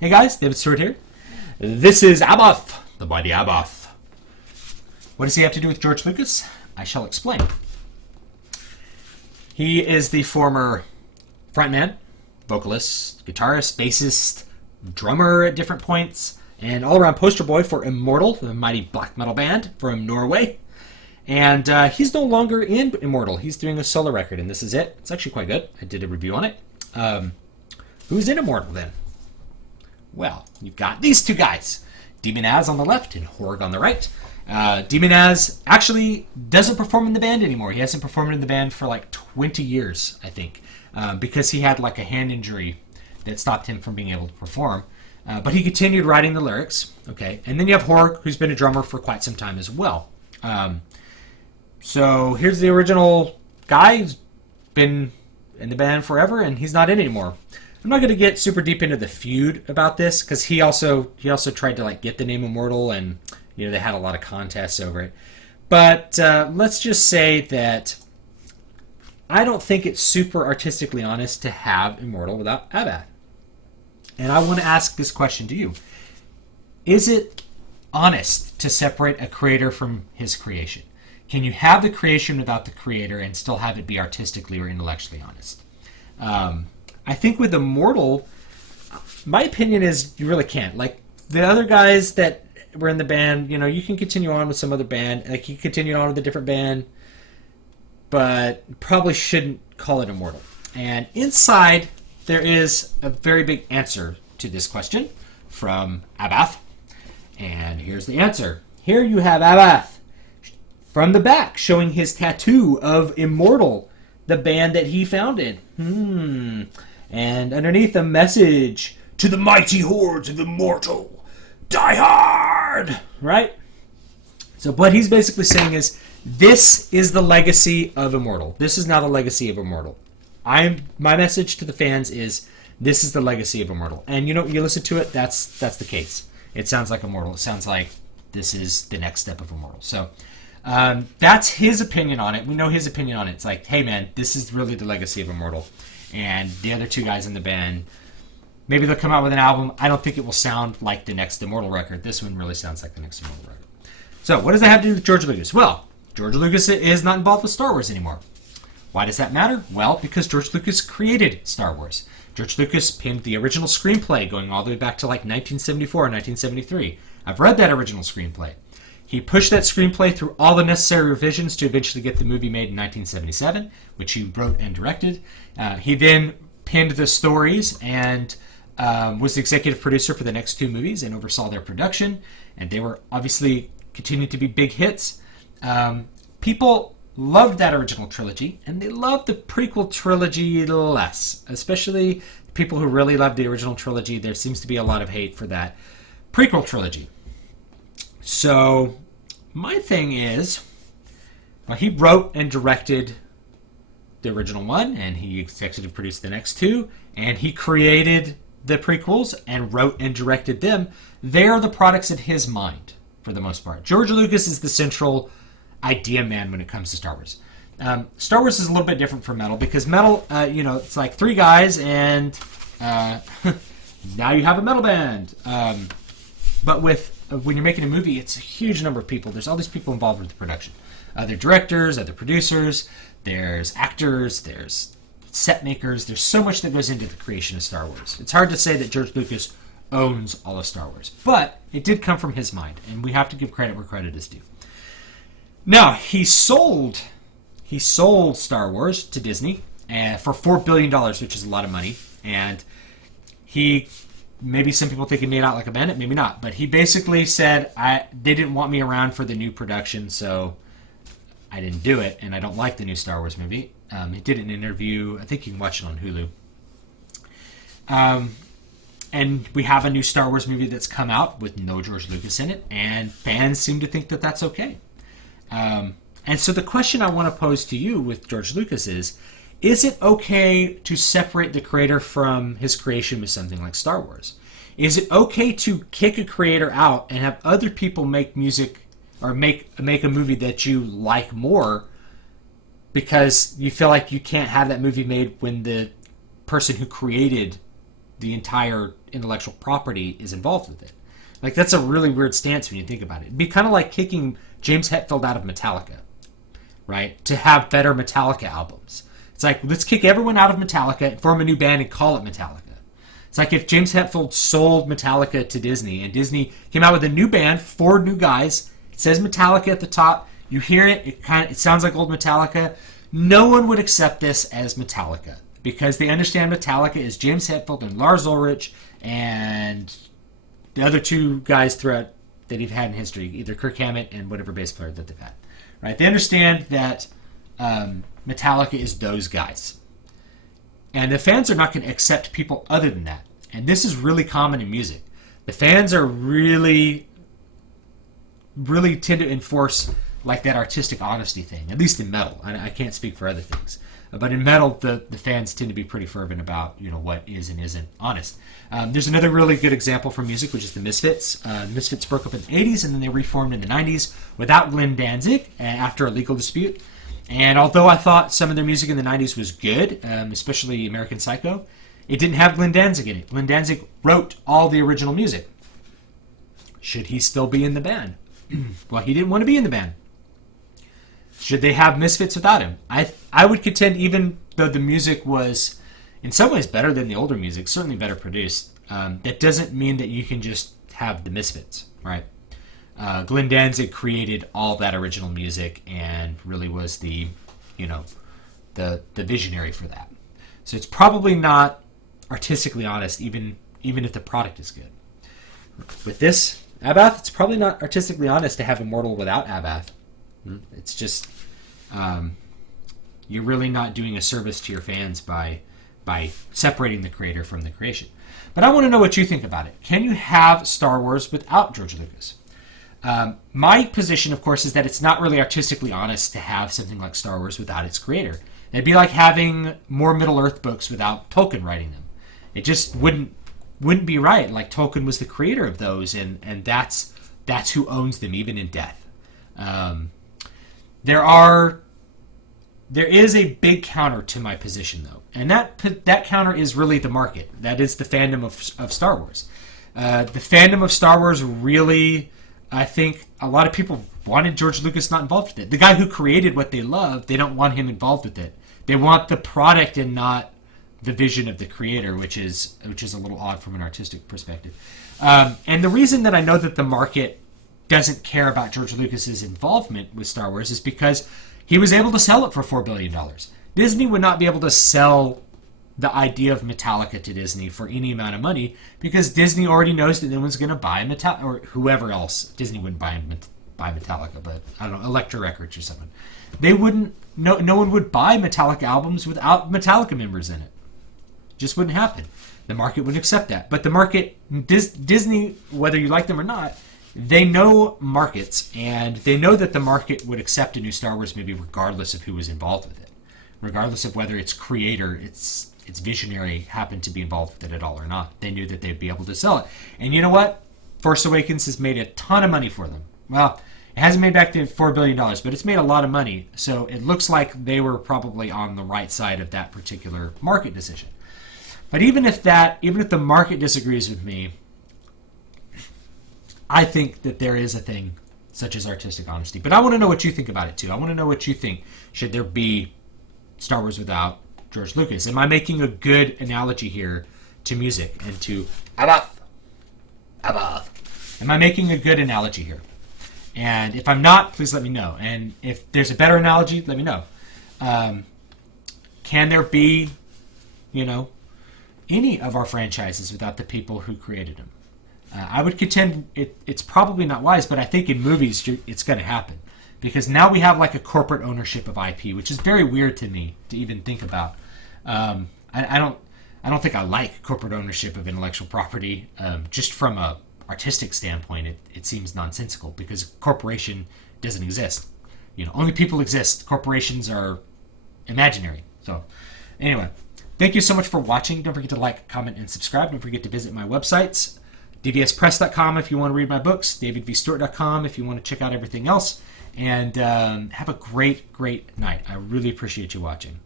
Hey guys, David Stewart here. This is Abbath, the mighty Abbath. What does he have to do with George Lucas? I shall explain. He is the former frontman, vocalist, guitarist, bassist, drummer at different points, and all-around poster boy for Immortal, the mighty black metal band from Norway. And he's no longer in Immortal. He's doing a solo record, and this is it. It's actually quite good. I did a review on it. Who's in Immortal, then? Well, you've got these two guys. Demonaz on the left and Horgh on the right. Demonaz actually doesn't perform in the band anymore. He hasn't performed in the band for like 20 years, I think, because he had like a hand injury that stopped him from being able to perform. But he continued writing the lyrics. Okay, and then you have Horgh, who's been a drummer for quite some time as well. So here's the original guy who's been in the band forever, and he's not in anymore. I'm not going to get super deep into the feud about this because he also tried to like get the name Immortal, and they had a lot of contests over it. But let's just say that I don't think it's super artistically honest to have Immortal without Abbath. And I want to ask this question to you: is it honest to separate a creator from his creation? Can you have the creation without the creator and still have it be artistically or intellectually honest? I think with Immortal, my opinion is you really can't. Like the other guys that were in the band, you can continue on with some other band. Like you continue on with a different band, but probably shouldn't call it Immortal. And inside, there is a very big answer to this question from Abbath. And here's the answer. Here you have Abbath from the back showing his tattoo of Immortal, the band that he founded. And underneath a message to the mighty hordes of Immortal, die hard, right? So what he's basically saying is, this is the legacy of Immortal. This is now the legacy of Immortal. My message to the fans is, this is the legacy of Immortal. And you listen to it, that's the case. It sounds like Immortal. It sounds like this is the next step of Immortal. So that's his opinion on it. We know his opinion on it. It's like, hey man, this is really the legacy of Immortal. And the other two guys in the band, maybe they'll come out with an album. I don't think it will sound like the next Immortal record. This one really sounds like the next Immortal record. So what does that have to do with George Lucas? Well, George Lucas is not involved with Star Wars anymore. Why does that matter? Well, because George Lucas created Star Wars. George Lucas penned the original screenplay going all the way back to like 1974 or 1973. I've read that original screenplay. He pushed that screenplay through all the necessary revisions to eventually get the movie made in 1977, which he wrote and directed. He then penned the stories and was the executive producer for the next two movies and oversaw their production. And they were obviously continuing to be big hits. People loved that original trilogy, and they loved the prequel trilogy less. Especially people who really loved the original trilogy. There seems to be a lot of hate for that prequel trilogy. So, my thing is, well, he wrote and directed the original one, and he executive produced the next two, and he created the prequels and wrote and directed them. They are the products of his mind, for the most part. George Lucas is the central idea man when it comes to Star Wars. Star Wars is a little bit different from metal, because metal, it's like three guys, and now you have a metal band. But when you're making a movie, it's a huge number of people. There's all these people involved with the production. Other directors, other producers, there's actors, there's set makers. There's so much that goes into the creation of Star Wars. It's hard to say that George Lucas owns all of Star Wars. But it did come from his mind, and we have to give credit where credit is due. Now, he sold Star Wars to Disney for $4 billion, which is a lot of money. And maybe some people think he made out like a bandit, maybe not. But he basically said, they didn't want me around for the new production, so I didn't do it. And I don't like the new Star Wars movie. He did an interview. I think you can watch it on Hulu. And we have a new Star Wars movie that's come out with no George Lucas in it. And fans seem to think that that's okay. And so the question I want to pose to you with George Lucas is it okay to separate the creator from his creation with something like Star Wars? Is it okay to kick a creator out and have other people make music or make a movie that you like more because you feel like you can't have that movie made when the person who created the entire intellectual property is involved with it. Like, that's a really weird stance when you think about it. It'd be kind of like kicking James Hetfield out of Metallica, right? To have better Metallica albums. It's like, let's kick everyone out of Metallica and form a new band and call it Metallica. It's like if James Hetfield sold Metallica to Disney and Disney came out with a new band, 4 new guys. It says Metallica at the top. You hear it, it sounds like old Metallica. No one would accept this as Metallica because they understand Metallica is James Hetfield and Lars Ulrich and the other 2 guys throughout that he've had in history, either Kirk Hammett and whatever bass player that they've had. Right? They understand that Metallica is those guys. And the fans are not going to accept people other than that. And this is really common in music. The fans are really tend to enforce like that artistic honesty thing, at least in metal. I can't speak for other things. But in metal, the fans tend to be pretty fervent about what is and isn't honest. There's another really good example from music, which is the Misfits. Misfits broke up in the 80s, and then they reformed in the 90s without Glenn Danzig after a legal dispute. And although I thought some of their music in the 90s was good, especially American Psycho, it didn't have Glenn Danzig in it. Glenn Danzig wrote all the original music. Should he still be in the band? Well, he didn't want to be in the band. Should they have Misfits without him? I would contend, even though the music was in some ways better than the older music, certainly better produced, that doesn't mean that you can just have the Misfits, right? Glenn Danzig created all that original music and really was the visionary for that. So it's probably not artistically honest, even if the product is good. With this Abbath, it's probably not artistically honest to have Immortal without Abbath. It's just you're really not doing a service to your fans by separating the creator from the creation. But I want to know what you think about it. Can you have Star Wars without George Lucas? My position, of course, is that it's not really artistically honest to have something like Star Wars without its creator. It'd be like having more Middle-earth books without Tolkien writing them. It just wouldn't be right. Like, Tolkien was the creator of those, and that's who owns them, even in death. There is a big counter to my position, though, and that counter is really the market. That is the fandom of Star Wars. The fandom of Star Wars really, I think, a lot of people wanted George Lucas not involved with it. The guy who created what they love, they don't want him involved with it. They want the product and not the vision of the creator, which is a little odd from an artistic perspective. And the reason that I know that the market doesn't care about George Lucas's involvement with Star Wars is because he was able to sell it for $4 billion. Disney would not be able to sell the idea of Metallica to Disney for any amount of money because Disney already knows that no one's going to buy Metallica, or whoever else. Disney wouldn't buy Metallica, but I don't know, Elektra Records or something. They wouldn't. No one would buy Metallica albums without Metallica members in it. Just wouldn't happen. The market wouldn't accept that. But the market, Disney, whether you like them or not, they know markets, and they know that the market would accept a new Star Wars movie regardless of who was involved with it, regardless of whether its creator, its visionary happened to be involved with it at all or not. They knew that they'd be able to sell it. And you know what? Force Awakens has made a ton of money for them. Well, it hasn't made back to $4 billion, but it's made a lot of money. So it looks like they were probably on the right side of that particular market decision. But even if the market disagrees with me, I think that there is a thing such as artistic honesty. But I want to know what you think about it too. I want to know what you think. Should there be Star Wars without George Lucas? Am I making a good analogy here to music and to Abbath? Am I making a good analogy here? And if I'm not, please let me know. And if there's a better analogy, let me know. Can there be, any of our franchises without the people who created them? I would contend it's probably not wise, but I think in movies it's going to happen. Because now we have like a corporate ownership of IP, which is very weird to me to even think about. I don't think I like corporate ownership of intellectual property. Just from a artistic standpoint, it seems nonsensical because a corporation doesn't exist. Only people exist. Corporations are imaginary. So, anyway, thank you so much for watching. Don't forget to like, comment, and subscribe. Don't forget to visit my websites, dvspress.com if you want to read my books, davidvstewart.com if you want to check out everything else. And have a great, great night. I really appreciate you watching.